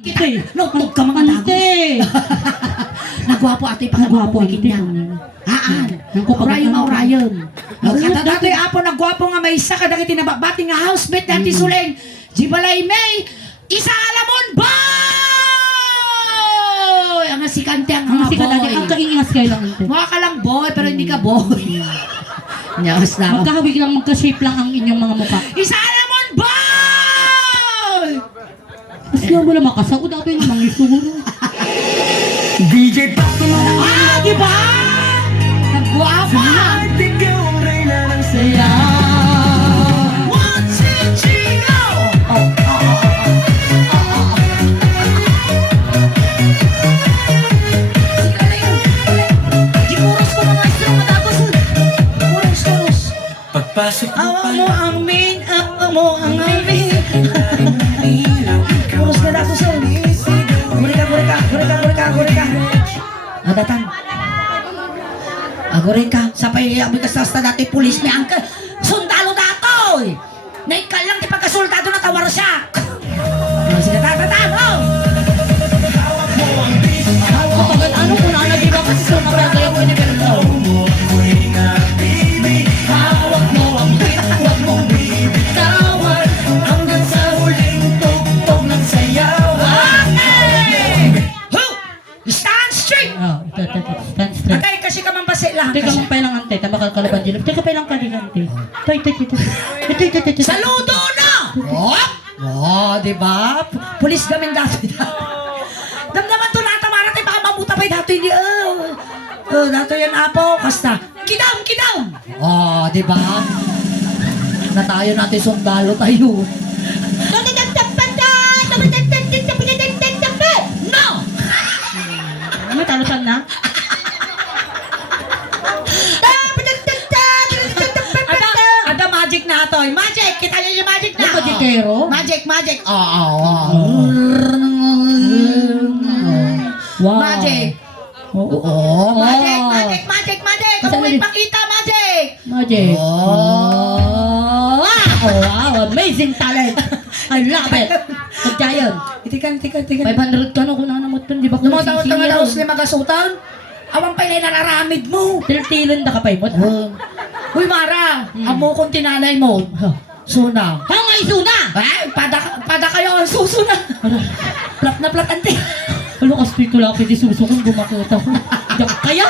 Kita, notog ka mga dago. Ante! Nagwapo ate pa Nagwapo, ate. ante. Haan. Nangko Orion, Orion. Orion. Dati apo nagwapo nga may isa ka dati tinababati nga housemate dati Suleng. Jibalay May. Isa alamon boy! Ang sikante ang Ang mga sikat natin, boy. ang kaingas kayo lang ante. Mukha ka lang boy pero hindi ka boy. Nyas na ako. Magkahawig lang, magka-shape lang ang inyong mga mukha. Isa alamon boy! Mas nga mo lang makasakot ako yung mga isuro. DJ Paco Ah, di ba? Nagwapo! ikaw ang reyna ng saya. 1, 2, 3, go! Sige na yun. Gikurus ko mga istro matapos. Kurus. Pagpasok mo Awa pa mo ang main, awa mo ang main. Kurus ka na ako sa Gurika. Nadatan. Agurika. Sapay abi ka sa dati pulis may angka. Sundalo datoy. Naikal lang di pagkasultado na tawar siya. Sige tatatan. Kapag ano kung nalagi ba kasi so na kaya ko niya ganito. Hawak mo ang huwag mong bibitawan hanggang sa huling tugtog ng sayaw. Who? Stand straight. Stand straight. Atay kasi ka man basi lang. Teka mong pailang ante, tabakal kalaban dyan. Teka pailang ka din ante. Ito. Saludo na! Oh, di ba? Pulis gamin dati. Damdaman to lahat ang maratay, baka mamutabay dati hindi. Dato yan apo, kasta. Kidam! Oh, di ba? Na tayo natin sundalo tayo. No! Ano, talutan na? Ada magic na ito. Magic! Kita niyo yung magic na. Ano, magikero? Magic. Oo. Wow. Magic. Oo. Magic. Kung Kasama may din. pakita, magic. Magic. Oh. Wow, amazing talent. I love it. Pagkayon. Itikan. 500 ka na kung nanamot dun, di ba? Lumatawag ka nga daw sila magasutan. Awang pa na nararamid mo. Tiltilon na kapay mo. Uy, Mara. Amo kong tinanay mo. Suna. Hangay suna! Ay, pada kayo ang susuna. Plat na plat, ante. Ano kasi ito lang, pwede susukong bumakita ko. Diyak kaya?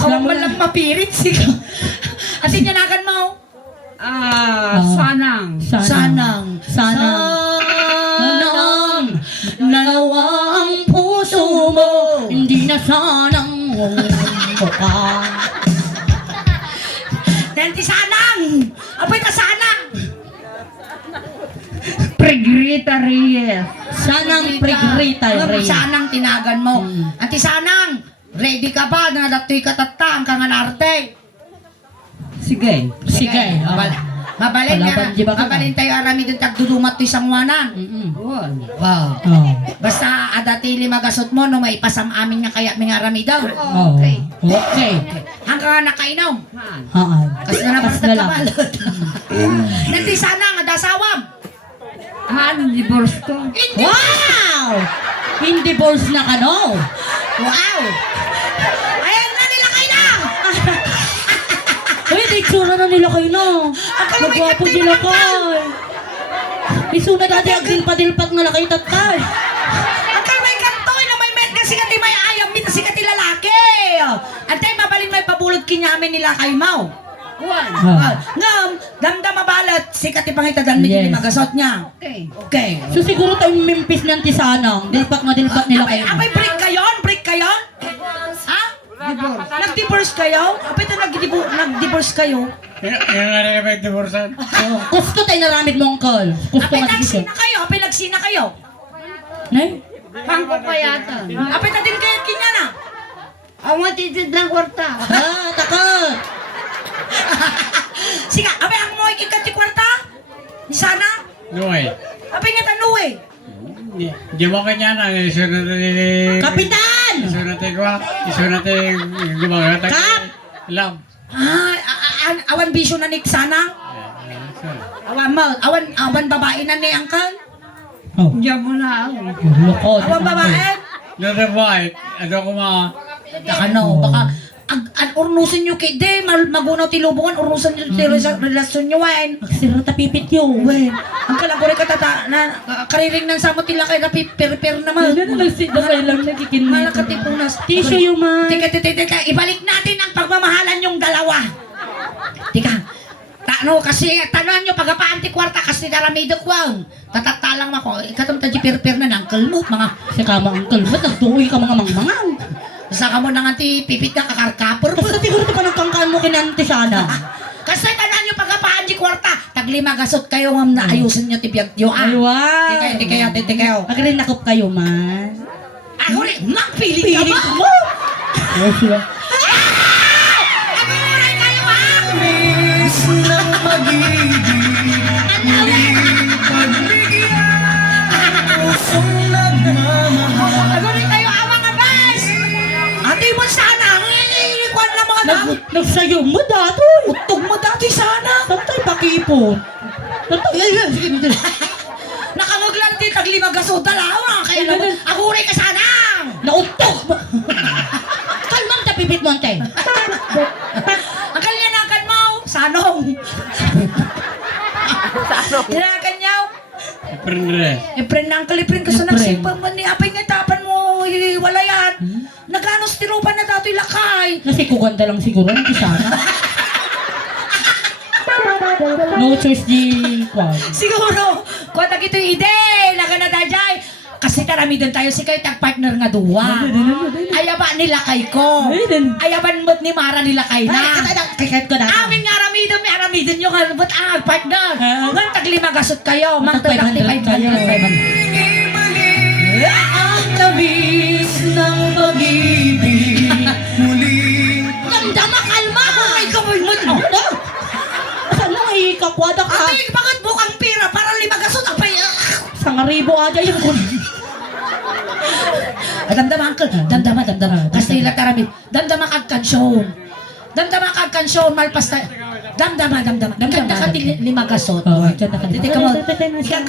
Awang man lang mapirit siya. At inyanakan mo. Sanang. Sanang. Sanang. Nalawang puso mo. Hindi na sanang mukha. Denti sanang. Apoy na sanang. Pregrita Reyes. Sanang Pregrita Reyes. Sanang tinagan mo. Anti sanang. Ready ka ba? Nadatoy ka tatang kang anarte. Sige. Mabalin Palaban, di ba nga. ka? Mabalin tayo arami doon tagdudumat to isang wanan. Wow. Oh. Basta adatili magasot mo no may pasam amin nga kaya mga arami daw. Oh. Okay. Hanggang nga nakainom. Haan. Kasi na naman Kas na lang. nagkabalot. Nanti sana nga dasawam. divorce ko. Hindi. Wow! Hindi balls na ka, no? Wow. Ayan na nila kayo na. Uy, naitsura na nila kayo, no? Akala may Nagwapo kantay sila na kay. Isuna dati ang dilpa-dilpat nga lakay tatay. Ang kalmay kantoy na may met kasi kati may ayam mit kasi kati lalaki. Antay mabalin may pabulot kinyamin nila kay Mau. Ngam, damdam mabalat si kati pangitadan mi Yes. yes. Magasot niya. Okay. So siguro tayo mimpis ng tisanang. Dilpat nga dilpat nila kayo. Apay break kayon? Ha? Nag-divorce kayo? Apay ito nag-divorce kayo? Yung nga rin may divorcean. Gusto tayo naramid mo, uncle. Gusto Apay nga sige. nagsina kayo? Nay? Bangko pa yata. Apay natin kayo kinya na? Ang matitid ng kwarta. Takot! Sige, apay ang mo ikikat ti kwarta? Ni sana? Noy. Apay nga tanuwi. Di mo kanya na. Isunod na Kapitan! Isunod na gumagata. Kap! Love. Awan bisyo na ni sana? Awan babae na ni angkan? Oh. Diyan mo na ako. Loko. Ang babae, Nasa white. Ano ko mga... ano, baka urnusin nyo kay de, magunaw tilubungan, urnusin nyo relasyon nyo, wen. Magsira tapipit yun. Wen, ang kalagore ka kariring ng samot nila kay napipir-pir naman. Lang nakikinig. Malakatipunas. Tissue yung man. Tika, ibalik natin ang pagmamahalan yung dalawa. Tika, kasi tanuan nyo, pagkapaanti kwarta, kasi karamido kwang. Tatatalang ako, ikatom taji pir-pir na ng kalmot, mga Sa kama ang kalbat, nagtuoy ka mga mangmangaw. saka mo nang anti pipit na kakarkapor. Basta siguro ito pa nagkangkaan mo kinante sana. Kasi tanan nyo pagkapaanti kwarta, taglima gasot kayo nga naayusin nyo tibiyag nyo. Aywa. Di kayo. Agrin nakop kayo man. Ako rin, magpili ka ba? mo. Ako rin kayo ah! Miss ng pag-ibig. Muling pagbigyan. Pusong nagmamahal. Ako rin kayo ah mga bes! Ate mo sana, ikuan na mga damo. Nagsayo mo datoy. Utog mo dati sana. Tantay pakipon. Tantay. Nakangaglan din, taglima gasot dalawa. Kaya naman, ako rin ka sana. Nautog mo. Kalmang tapipit mo ante. Ang kalyanakan mo, sanong. Hinakan niyo. Prendre. Ipren na ang kaliprin ka sa Ipren. nagsipang man ni apay nga tapan mo, wala yan. Naganos tirupan na dato'y lakay. Kasi kuganda lang siguro, hindi sana. No choice di kwan. Siguro, kung na ito'y ide, laga na dajay. Kasi taramidon tayo si kayo tag-partner nga duwa. Ayaba nila kay ko. Ayaban mo't ni Mara nila kay na. Kikat ko na. Amin nga may aramidon nyo nga, ba't partner? Ah. Ngan taglima gasot kayo, Mag magtagak 500 kayo. 500. Ang tamis ng pag-ibig. Muling Damdama, kalma! Ay, kamoy mo. Saan mo ikakwada ka? Ate, bakit bukang pira para lima gasot ang pay... Sa ngaribo aja yung kun. Damdama, uncle. Damdama. Kasi ila taramid. Damdama kag kansyon. Malpas tayo. Damdama. Ganda ka lima gasot. Oh, ganda ka. Dito ka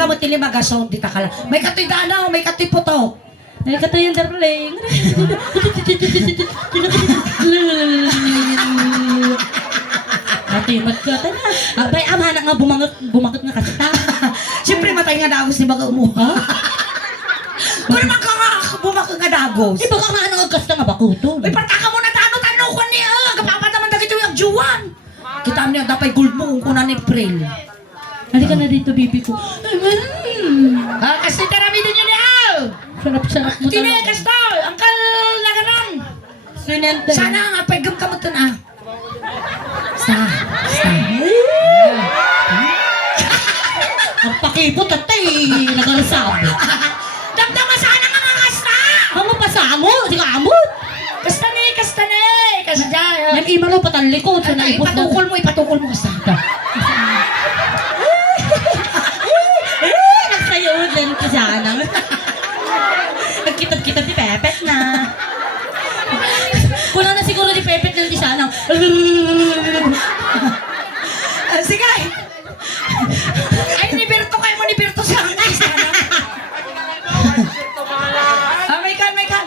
mo lima gasot. Dito ka lang. May katoy danaw, may katoy putok. Ay, kato yung darling. Ate, magkata na. Abay, amana nga bumangat nga kasta. Siyempre matay nga dagos ni baga umuha. Kung naman ka nga bumakag nga dagos. Eh, baka nga nang kasta nga bakuto. Ay, partaka mo na tanong ko niya. Kapapataman na kito yung juwan. Kita niya, dapat gold mo kung kunan ni April. Halika na dito, bibi ko. Kasi taramidin nyo niya. Sarap-sarap mo Tinaya kasta, ang kalaganan. Sinenta. Sana nga, pagam ka mo ito na. Sa. Ang pakipot at tay, nagalasab. Damdama sana nga mga kasta. Ano pa sa amo? Di ka amot. Kasta ni. Kasi dyan. Yan imalo patalikod. So naipot na. Ipatukol mo kasta. Nagsayod din ko sana. Nagkitab-kitab ni Pepet na. Kulang na siguro ni Pepet ng di sana. Sige. Ay, ni Berto kayo mo ni Berto sa akin. Sana. May kan.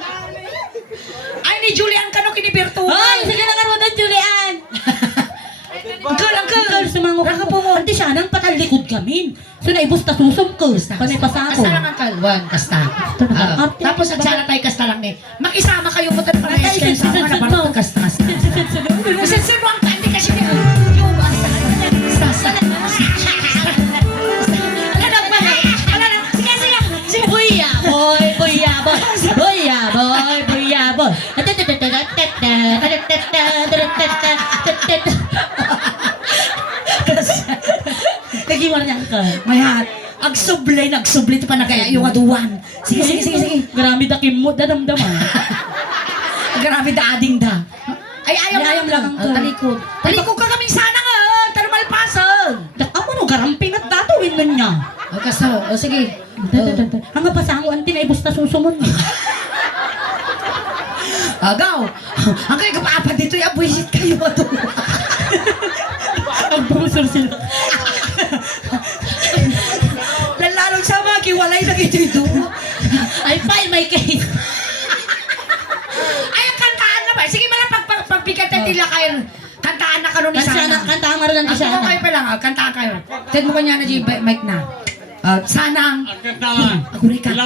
Ay, ni Julian ka no kini Berto. Hoy, sige na karoon ng Julian. Uncle. Sumango ka po mo. Hindi siya nang patalikod kami. So naibos ta susum ko. Panay pasako. Kasta lang ang kalwan, kasta. Tapos at sana tayo kasta lang ni. Makisama kayo mo tayo para kayo sama na parang kasta. Kasi sino ang kandi kasi niya. Nagiwar niya ka. Mayan. Nagsubli ito pa na kaya yung aduan. Sige. Grabe dakim mo, dadamdama. Grabe da ading da. Ay, ayam lang ang talikod. Talikod ka kaming sana nga. Tarmalpasan. Amo no, garamping at datawin man niya. Kasta, sige. Hanga pa sa ang tinaibos na susumon niya. Agaw. Ang kayo kapaapat dito, abuisit kayo aduan. Ang browser sila. Lalong sa mga kiwalay na ito may case. Ay, ang kantaan na ba? Sige, malang pagpikat na tila kayo. Kantaan na kanon ni Sana. Kantaan nga rin ang Ako siya. kayo pa lang, kantaan kayo. Ted mo kanya na di mic na. Sanang. Ako rin ka.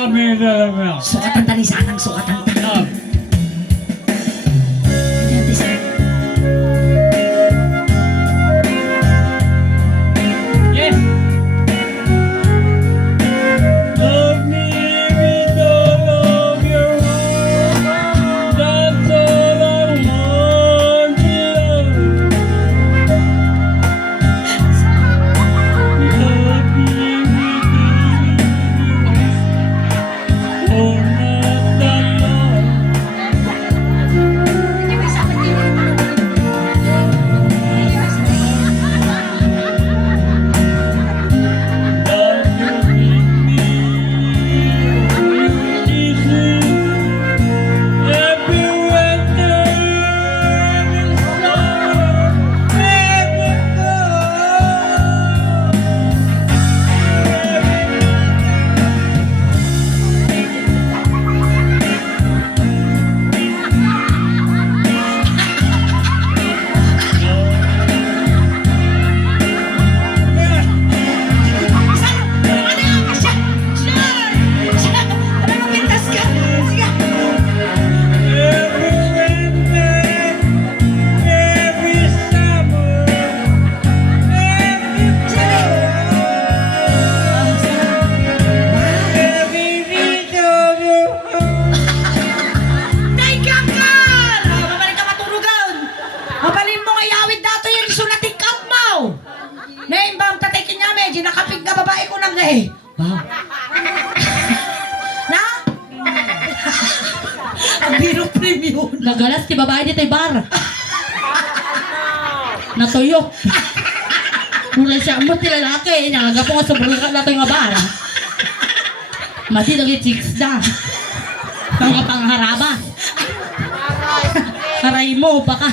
Sukatan ta ni Sanang, sukatan ta. Ayan, di Sanang. Yes. Love me with all of your heart. That's all I want to love. Love me with all that love. Naigakal! Mabalik ka maturugan! Mabalin mo nga yawid dato yung sunatik up mo! Naimbang tatikin niya medyo nakapig na babae ko nang eh. Wow. Na? Ang biro premium. Nagalas ti babae dito ay bar. Natuyok. Mula siya mo ti lalaki. Nagaga po nga sobrang nato yung bar. Mati lagi chicks na. Mga pangharaba. Aray mo, baka.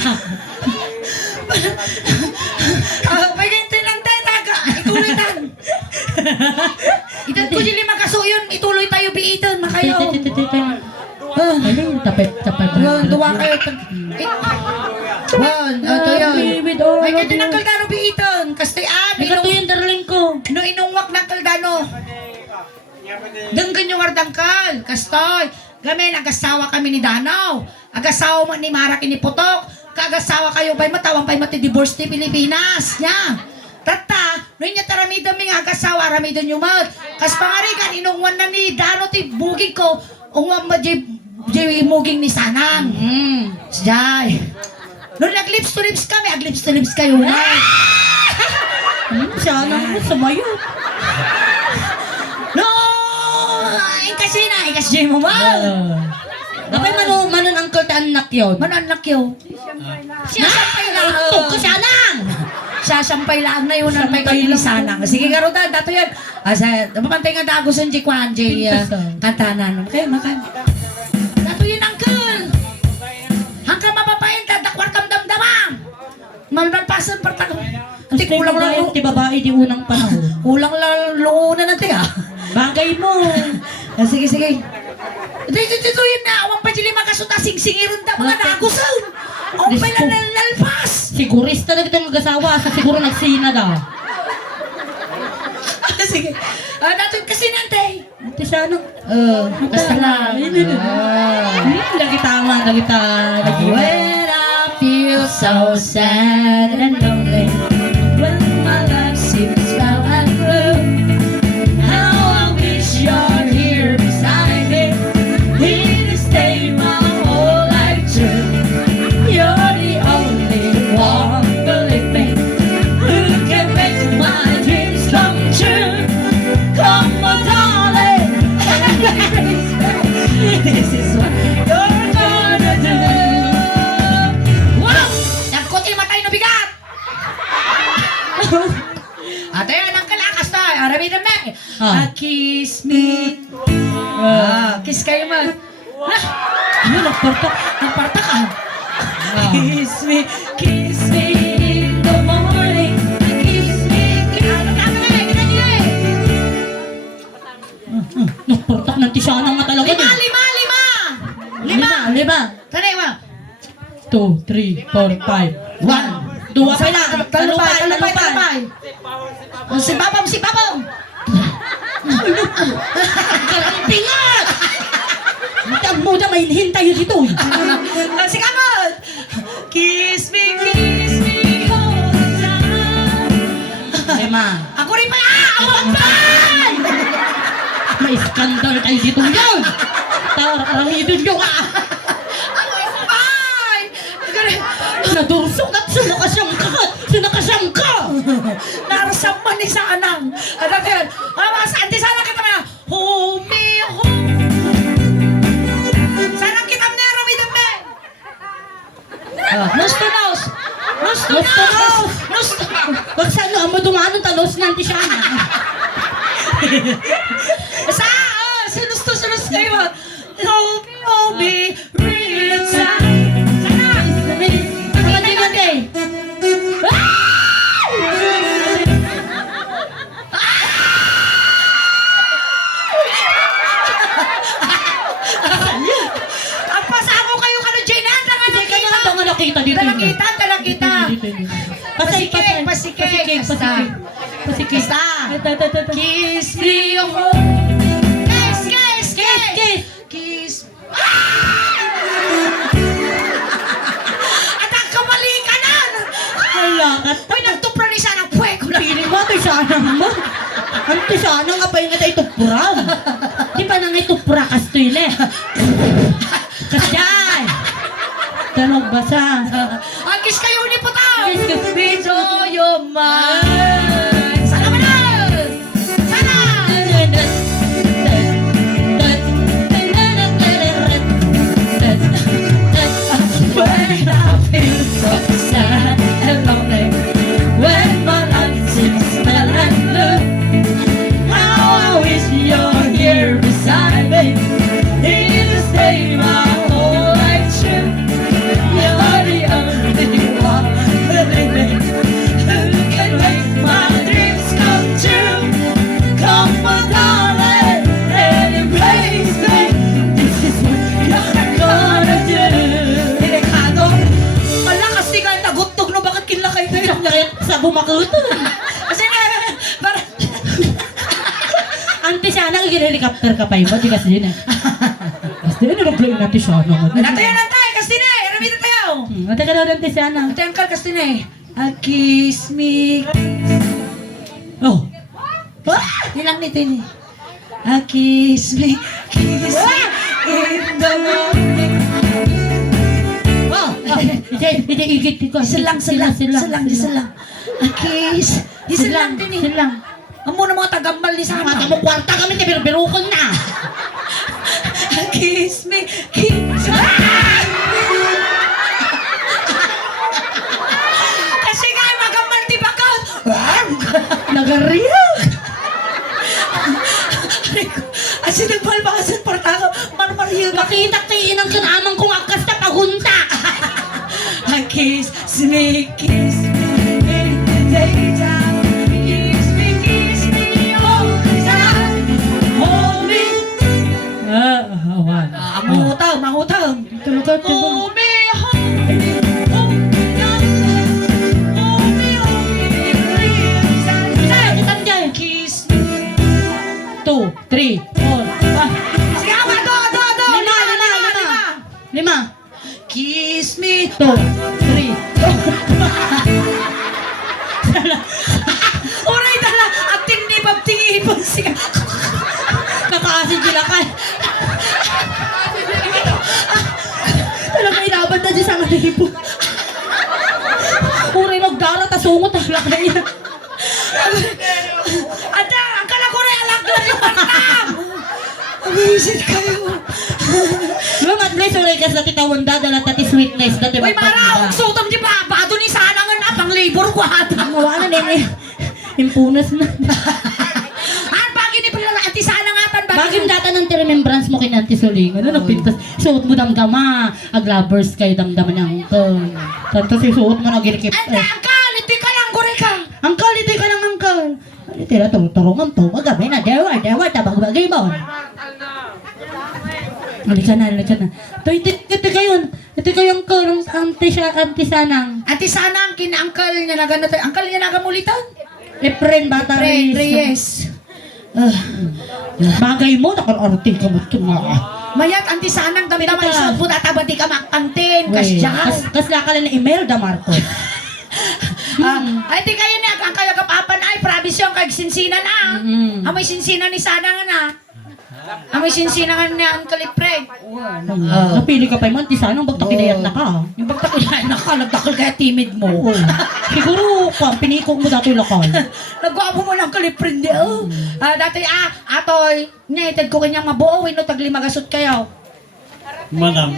May ganito lang tayo taga. Ituloy tan. Itan ko dili magkasuyon. Ituloy tayo biitan. Makayo. Ayun, tapet. Duwa kayo. Ito yun. May ganito ng kaldano biitan. Kasi May katuyan darling ko. inungwak ng kaldano. Denggan yung ardangkal. Kastoy. Gamin, agasawa kami ni Danaw. Agasawa mo ni Mara kini Putok. Kagasawa kayo ba'y matawang pa'y mati-divorce ti Pilipinas. Nya. Tata, noy niya taramidam nga agasawa, ramidam yung mag. Kas pangarigan, inungwan na ni Dano ti buging ko. Ungwan ma di muging ni Sanang. Siyay. Noon nag-lips to lips kami, ag-lips to lips kayo nga. Siya nang sumayo. No! Ikasi mo ba? Kapay manon ang kultaan nak yun. Mananak yun. Sasampay lang. Ito ko siya nang! Sasampay lang na yun ang may kayo ni Sanang. Sige garutan, dato yan. Napapantay nga dago sa Jikwan, kantanan. Kayo makan. Dato yun, uncle. Hanggang mapapayin, tadakwar kam damdamang. Malbalpasan, partak. Hindi, kulang lang. Ti babae di unang panahon. Kulang lang luuna natin ah. Bagay mo. Sige. Dito yun na. Awang pa dili makasuta sing-singirin da mga nagusaw. Ang pala nalalpas. Sigurista na kitang mag-asawa. So siguro nagsina daw. Sige. Dato kasi nantay. Ito siya nang. Basta lang. Lagi tama. When I feel so sad and lonely, when my life seems foul and blue, how I wish you're here beside me, here to stay my whole life through. You're the only one, believe me, who can make my dreams come true. Come on, darling, this is what you're gonna do. Wow! Nagkuti matay na bigat! Ate, anong kalakas tayo? Arami na me. Kiss me. Kiss kayo man. Ano, nagparta ka. Kiss me in the morning. Kiss me. Ano tama na eh, ganyan niya eh. Nagportak ng tisya nga talaga. Lima! ba? Tani ba? 2, 3, 4, 5. 1. Dua pa lang. Talupay. Si Babong. Pingat! Ang muda may hintay yun dito. Si Kamot. Kiss me, all the time. Lima. Ako rin pa! Awang pa! May skandal kayo dito yun. Taramidin nyo ka. Ay! Nadursog at sinakasyang ka. Narasampan ni sa anang. Ano ba yun? Mas, anti sana kita na. Home. Sana kita na ramidam me. Nose to nose. Wag sa ano, amo dumanong talos niyan ti siya. Sinus kayo. Home. Real time. Sana. Mga tingante. Ang pasamo kayo kano Jenan. Hindi ka na ito nga nakita dito. Talakita. Pasikik. Basta. Kiss me your home. Kiss. At ang kamalikanan. Hala ka. Uy, nagtupra ni sana puweko na. Piling mo, ito sana mo. Ang ito sana nga pa yung nga ito pura. Di pa na nga ito pura kastoyle. Kasyay. Tanog basa. Ang kiss kayo ni Putang. Kiss. Video your mind. Sana mo na. Sana. When I feel so sad and lonely, when my life seems still and blue, how I wish you're here beside me. Here to stay my whole life true. You're the only one living who can make my dreams come true. Come on, darling, and embrace me. This is what you're gonna do. Malakas di ka nagutog no, bakit kinlakay kayo? Sa bumakuto. Kasi na, parang, Ante sana helicopter ka pa yun. Di kasi yun eh. Kasi yun nag-play natin siya. natayo lang tayo, kasi na eh, ramita tayo. Ate ka daw ante sana. Natayo ka, kasi na eh. Kiss me. Oh. Yun lang nito yun eh. Kiss me in the morning. Oh. Hindi igit ko. Isa lang. Kiss. Isa lang din eh. Silang. Amo na mga tagambal ni Mata Sana. mo kwarta kami na birukon na. Kiss me. Kasi nga magamal di ba ka? Nagariyak. Asi nagbalbakasan parta ka. Marmariyag. Makita kayo ng kanamang kong akas na pagunta. Kiss me in the daytime. Kiss me all the time. Hold me. Awan. Mangutang. Talaga, Hold me, hold me, hold me, real time. Itan dyan. Kiss me. 2, 3, 4, 5. Sige, do. Lima. Kiss me. 2, 3. Oray dala. At tinibab tingipon siya. Nakaasin sila ka. Talaga inabad na dyan sa mga libo. Uray magdara, tasungot ang lakay na. Ata, ang kalagore, alam ko yung partang. Amazing kayo. Long at least uray ka sa titawan dadala tati sweetness dati Uy, Mara, sutam di ba? Bado ni sana nga na, pang labor ko ata. Ang mawalan din eh. Impunas na. Ang bagay ni pala, ati sana nga tan. Bagay data ng remembrance mo kinanti suling. Ano nagpintas? Suot mo damdama. Aglovers kayo damdaman niya uncle. Tanto si suot mo nagirikip. Anda, angkal, iti ka lang, gore ka. Angkal, ito ka ng angkal. Tira, turungan to. Magabi na, dewa, tabag-bagay mo. Halika na. Ito kayo. Ito kayong kulong anti sanang. Ate sana ang kina-uncle niya na ganito. Uncle niya na gamulitan? Efren Bata Reyes. Bagay mo, nakararating ka mo ito nga. Mayat, anti sanang damdaman Pinita. isot po tatabati ka makantin. Kasyaw. Kas nakala na Imelda Marcos. Ay, di kayo na. Ang kayo kapapan ay, promise yung kag sinsinan na. Amoy sinsinan ni sana nga na. Amoy sinsinan nga ni Uncle Efren. Napili ka pa yung anti sanang bagtakinayat na ka. Yung pagtakilain na ka, nagtakal kaya timid mo. Siguro ka, piniko mo dati lakal. Nagwapo mo ng kaliprin di, dati, atoy, naitad ko kanyang mabuo, no, taglimagasot kayo. Madam.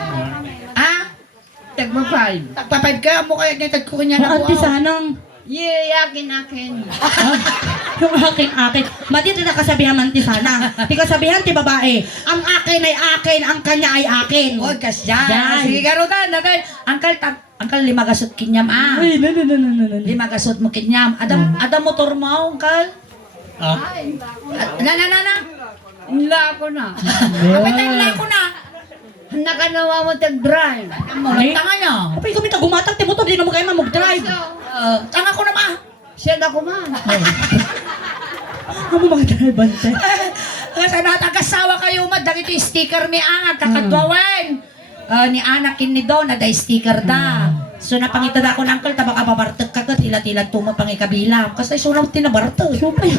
Tagma 5. Tagpa-5 kayo, mo kaya naitad ko kanyang Ang anti nabuo. sanang. Yakin akin. Yung akin. Mati na kasabihan man ti sana. Ti kasabihan ti babae. Ang akin ay akin, ang kanya ay akin. Huwag kas dyan. Yan. Sige, garutan. Angkal, limagasot kinyam, Ay, no. Limagasot mo kinyam. Adam motor mo, angkal. Na. Nila ako na. Kapit na ko na. Nakanawa mo tag-drive. Ay. Tanga niya. Kapag kami tagumatang ti motor, di na mo kayo mag-drive. Tanga ko na ma. Siya na kuman. Ano mag-drive, bante? Kasi natagasawa kayo, mad. Dagito yung sticker ni Angat, kakadwawan. Ni anakin ni Don, ada sticker da. So napangita da ako ng uncle, tabaka babartag ka kat, ilat-ilat tumo pang ikabilang. Kasi sunang tinabartag. Supay.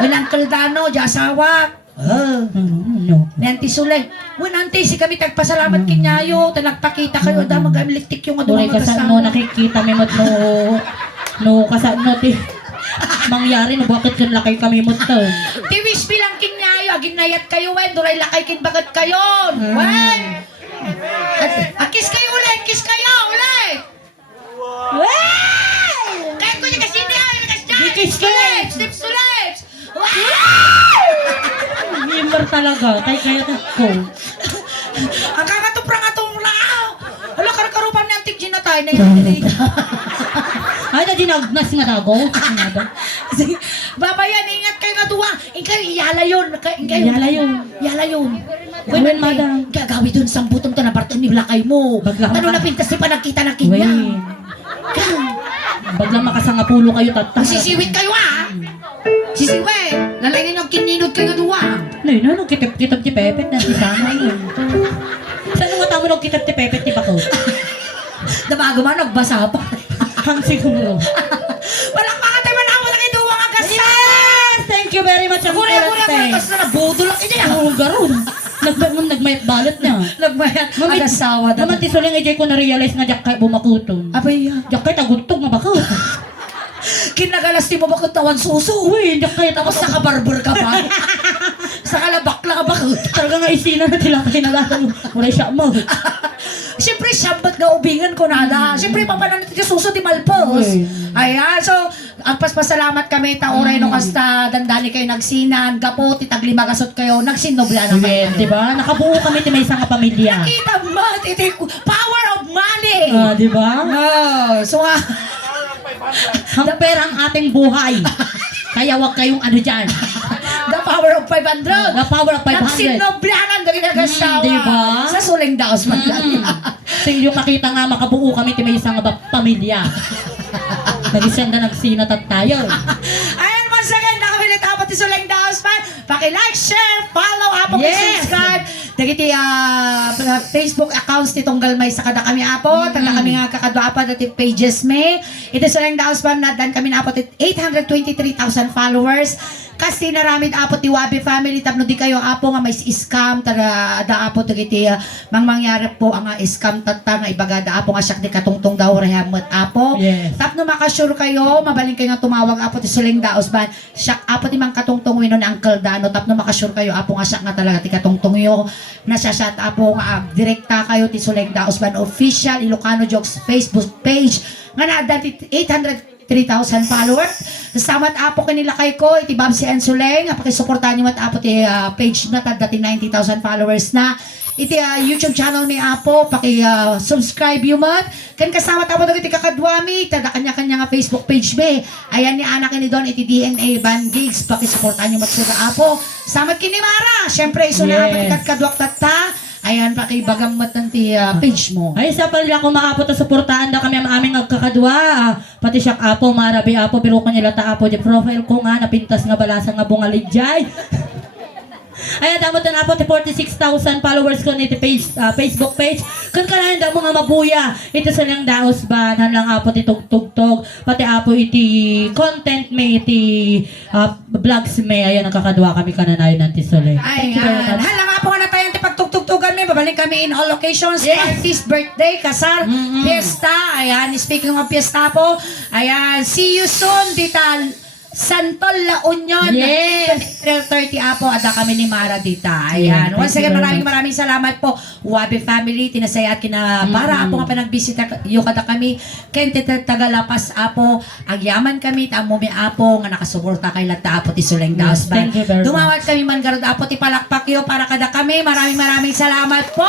Wala uncle Dano, di asawa. No. Nanti Sulay. Nanti si kami tagpasalamat kinyayo. Nagpakita kayo, da mag-amilitik yung Tuloy adungan ka sa no, nakikita mi mo no kasano ti mangyari no bakit kan lakay kami mo to. Tiwis bilang kinyayo, ginayat kayo, wen. Duray lakay kin bagat kayo. Wen. Kiss kayo ulit, kiss kayo ulit. Kaya ko niya kasi niya, Kiss ka. Lips to lips. Member talaga kaya ko. Ang kakatuprang atong lao. Hala, karkarupan ni Antik Gina tayo na yun. Ay na dinagnas nga dago. Babayan, ingat kayo nga duwa. Ikaw, iyala yun. Iyala yun. When, madam. Gagawi dun sa butong to na barton ni Lakay mo. Baglang Ano na pintas ni pa nagkita na kinya. Baglang makasangapulo kayo tatang. Sisiwit kayo Sisiwit. Lalangin yung kininod kayo nga duwa. No, kitap-kitap ti Pepet na si Sama yun. Saan nga tamo nung kitap ti Pepet ti Bako? Damago man, nagbasa pa. Hang siguro. Walang makatay man ako na kayo duwa nga gasa. Yes! Thank you very much. Ang Kure, tas na nabudo lang kanya. Oo, garon. Nagmayat balot niya. Nagmayat. Agasawa na. Naman ti suling ejay ko na-realize nga jak kay bumakuton. Abay, Jak kay tagutog nga bako. kinagalas ti mo bakit tawan suso. Uy, jak kay Tapos nakabarber ka pa. Sa kalabakla ka ba? talaga nga isina na tila kay nalasan mo. Wala siya mo. Siyempre, sambat nga ubingan ko nada. Siyempre, pampanan natin yung suso di malpos. Uy. Ayan, so, ang pasalamat kami, tauray no kasta, dandali kayo nagsinan, gapo, titaglimagasot kayo, nagsinobla na kayo. Di ba? Nakabuo kami ti may isang pamilya. Kita mo, power of money. Di ba? So, Ang pera ang ating buhay. Kaya wag kayong ano dyan. the power of 500. The power of 500. Nagsinoblanan na ginagasawa. Diba? Sa suling daos man lang. Yung makita nga makabuo kami ti may isang pamilya. Nagisenda nagsinat at tayo. Ayan, once again, nakabilit ako ti suling daos man. Paki-like, share, follow, apo, Yes. subscribe. Dagiti Facebook accounts ti Tunggal May sa kada kami apo. Tanda kami nga kakadwa apo dati pages me. Ito suling daos man na dan kami na apo ti 823,000 followers. Kasi naramid apo ti Wabi family tapno di kayo apo nga may scam tada da apo dagiti mangyari po ang scam tatta nga ibaga da apo nga syak di katungtong daw rehamot apo. Yes. Tapno makasure kayo mabaling kayo nga tumawag apo ti suling daos ban. Syak apo ti mang katungtong wino ni Uncle Dano tapno makasure kayo apo nga syak nga talaga ti katungtong yo. Nasasat apo nga direkta kayo ti suling daos ban official Ilocano Jokes Facebook page nga na dati 803,000 followers. Samat apo kanila kay ko, iti Babsi and Suleng, pakisuportahan niyo at apo ti page na dating 90,000 followers na. Iti YouTube channel ni Apo, subscribe yung mat. Kan kasama apo dagiti kakadwami, tada kanya-kanya nga Facebook page be. Ayan ni anak ni Don, iti DNA Van Gigs, pakisuportahan niyo mat sa Apo. Samat kini Mara, syempre iso na apo ti kadwak tatta. pakibagamat ng page mo. Ay, sa pala kung maapot na suportahan na kami ang aming nagkakadwa. Pati siya apo, marabi apo, pero ko nila ta apo, di profile ko nga, napintas nga balasan nga bungaligjay. Ay, damot na apo, 46,000 followers ko niti page, Facebook page. Kung kanahin damo nga mabuya, ito sa lang daos ba, lang apo ti tugtog, pati apo iti content may, iti vlogs may, ayan, nakakadwa kami kananayon ng tisole. Ay, Thank you very much. hala nga po nga na tayo ang pagtugtugtugan may babalik kami in all occasions, Yes. parties, birthday, kasal, fiesta, ayan, speaking of fiesta po, ayan, see you soon, Tita Santol La Union. Yes. 30 apo, ada kami ni Mara Dita. Ayan. Yeah, Once thank you again, very maraming salamat po. Wabi family, tinasaya at kina para apo nga panagbisita yung kada kami. Kente Tagalapas apo, agyaman kami, tamumi apo, nga nakasuporta kay Lata apo ti Suleng Daos. Thank you very much. Dumawat kami man garod apo ti palakpak yo para kada kami. Maraming salamat po.